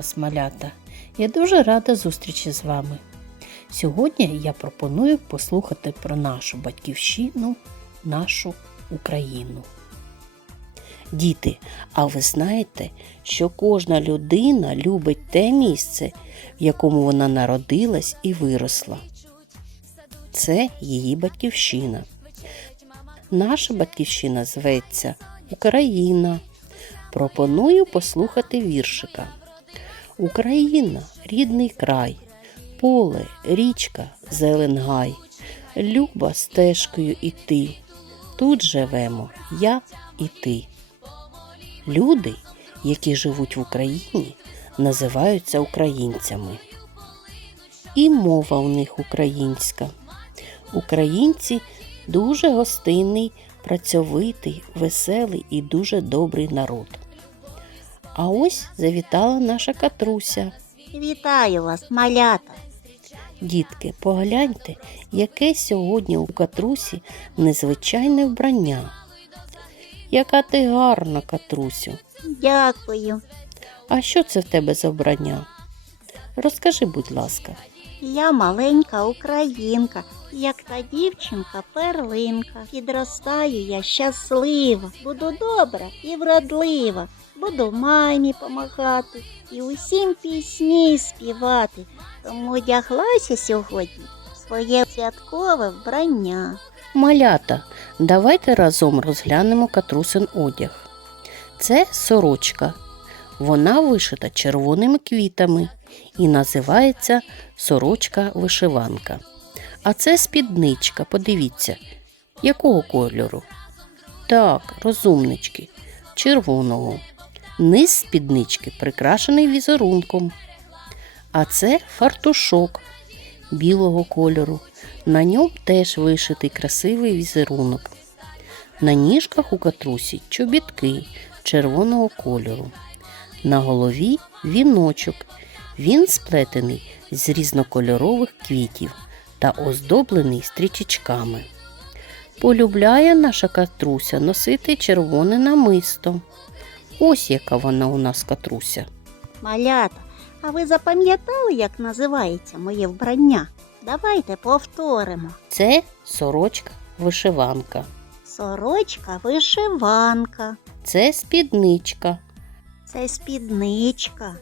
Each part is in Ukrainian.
вас, малята! Я дуже рада зустрічі з вами. Сьогодні я пропоную послухати про нашу батьківщину, нашу Україну. Діти, а ви знаєте, що кожна людина любить те місце, в якому вона народилась і виросла. Це її батьківщина. Наша батьківщина зветься Україна. Пропоную послухати віршика. Україна, рідний край, поле, річка, зелен гай, люба стежкою іти. Тут живемо я і ти. Люди, які живуть в Україні, називаються українцями. І мова у них українська. Українці дуже гостинний, працьовитий, веселий і дуже добрий народ. А ось завітала наша катруся. Вітаю вас, малята. Дітки, погляньте, яке сьогодні у катрусі незвичайне вбрання. Яка ти гарна, катрусю. Дякую. А що це в тебе за вбрання? Розкажи, будь ласка. Я маленька українка, як та дівчинка перлинка. Підростаю я щаслива, буду добра і вродлива, буду мамі помагати і усім пісні співати. Тому одяглася сьогодні своє святкове вбрання. Малята, давайте разом розглянемо катрусин одяг. Це сорочка. Вона вишита червоними квітами і називається сорочка-вишиванка. А це спідничка, подивіться, якого кольору? Так, розумнички, червоного. Низ спіднички прикрашений візерунком. А це фартушок білого кольору. На ньому теж вишитий красивий візерунок. На ніжках у катрусі чобітки червоного кольору. На голові віночок. Він сплетений з різнокольорових квітів та оздоблений стрічечками. Полюбляє наша катруся носити червоне намисто. Ось яка вона у нас катруся. Малята, а ви запам'ятали, як називається моє вбрання? Давайте повторимо. Це сорочка вишиванка. Сорочка вишиванка. Це спідничка. Це спідничка,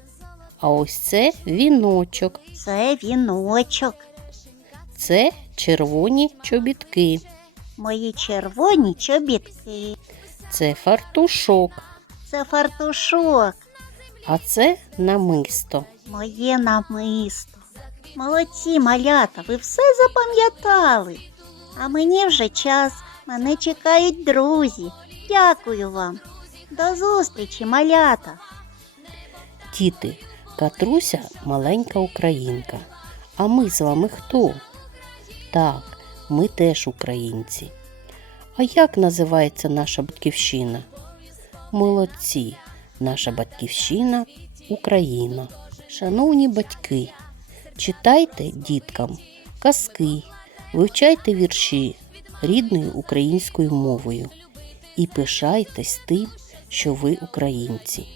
А ось це віночок. це віночок. Це червоні чобітки. Мої червоні чобітки. Це фартушок. Це фартушок, А це намисто. моє намисто. Молодці, малята, ви все запам'ятали. А мені вже час, мене чекають друзі. Дякую вам. До зустрічі, малята. Діти, Катруся маленька українка. А ми з вами хто? Так, ми теж українці. А як називається наша батьківщина? Молодці, наша батьківщина Україна. Шановні батьки, читайте діткам казки, вивчайте вірші рідною українською мовою і пишайтесь тим, що ви українці.